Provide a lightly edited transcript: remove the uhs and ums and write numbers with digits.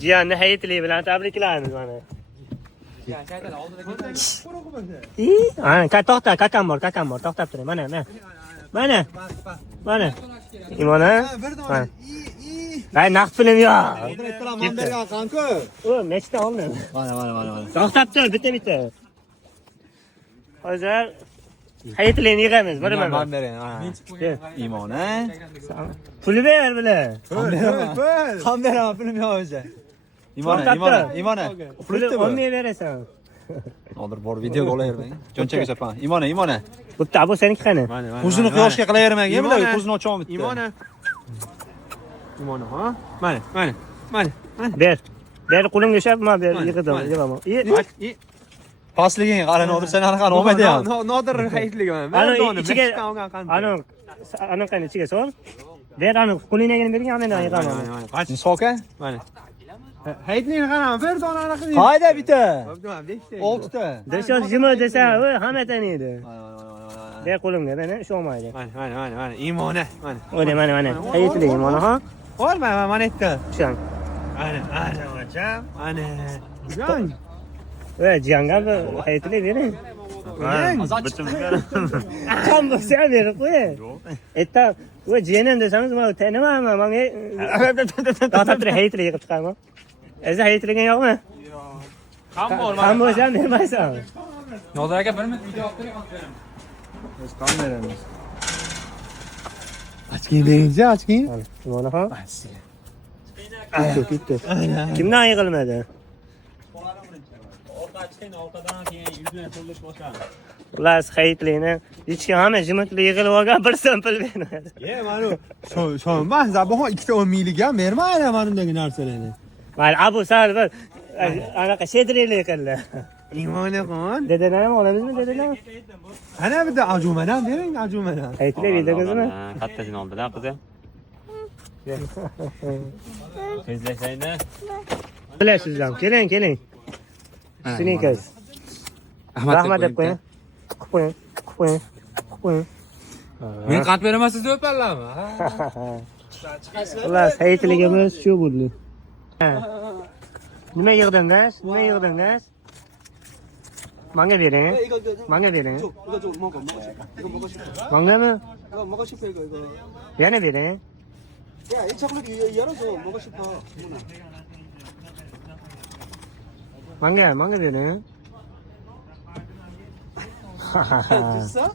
Cihan'ı hayitli bilan tabriklaymiz mana. Ana, to'xta, kakam bor, to'xtab turing. Mana. Imona. Ay, naqd pulim yo'q. O, nechta oldim? Mana. To'xtab tur, bitta. Hozir hayitlikni yig'amiz, birma. Men beraman. Imona. Puli ber bilan. Ham beraman, pulim yo'q o'zi. Imona. Puli olmay berasan. Hozir bor videoga olavermang. Jonchaga chapan. Imona. Bitta bu seniki qani? Qo'zini quyoshga qilavermang, bular qo'zini ochyapti. Imona, ha? Mana. Ber qo'limga ushab, ber yig'idim, yig'aman. Pastliging qarang, hozir sen anaqa olmaydi ham. Nodir hayitligim. Ana qani ichiga sol. Ber ani qo'lingga bergan, men yig'aman. Qachon soka? Mana. Hayitligini qarama, bir dona anaqa deydi. Qayda bitta? Bo'pti, 6 ta. Dashos jimo desa, hamma taniydi. Ber qo'limga, mana shu olmaydi. Mana. Imona, mana. O'yla, mana. Hayitlik imona, ha? Olma, mana aytdi. Shan. Ana, ocham. Ana. Jang. Jiyanga hayitlik bering. Kam bo'lsa ham berib qo'y. Aytda, jiyanim desangiz, men tanimayman, menga to'xtab tur hayitlik yig'ib chiqaman. O'zi hayitliging yo'qmi? Ham bo'lsa ham bermaysan. Nodir aka 1 minut video olib turing, Biz kameramiz. Ochking beringiz, ochking. Mana ha? Ketdi. Kimdan yig'ilmadi? Orqadan keyin yuzini to'ldirish boshladi. Xullas, hayitlikni hech kim hamma jimitli yig'ilib olgan, bir so'm pul bermadi. Mana shonmas, zaboha 2 ta 10 minglik ham bermaydi menimdagi narsalarni. Mayli, abu sal bir anaqa shedriylik qildi. Imonaxon. Dededan ham olamizmi, dededan? Ana bitta ajumadan bering, ajumadan. Hayitlik bildingizmi? Kattasini oldilar qizi. Tezlashaydi. Bilasizlar, keling. Sneakers. Rahmat deb qo'ying. Qo'ying. Men qat beramassiz deb o'pallarmi? Xullas, hayitligimiz shu bo'ldi. Nima yig'dingiz? Manga bering. Mangami? 이거 먹고 싶어 이거. Yana bering. 야, 이 초콜릿 열어줘. 먹고 싶어. Manga bering. 됐어?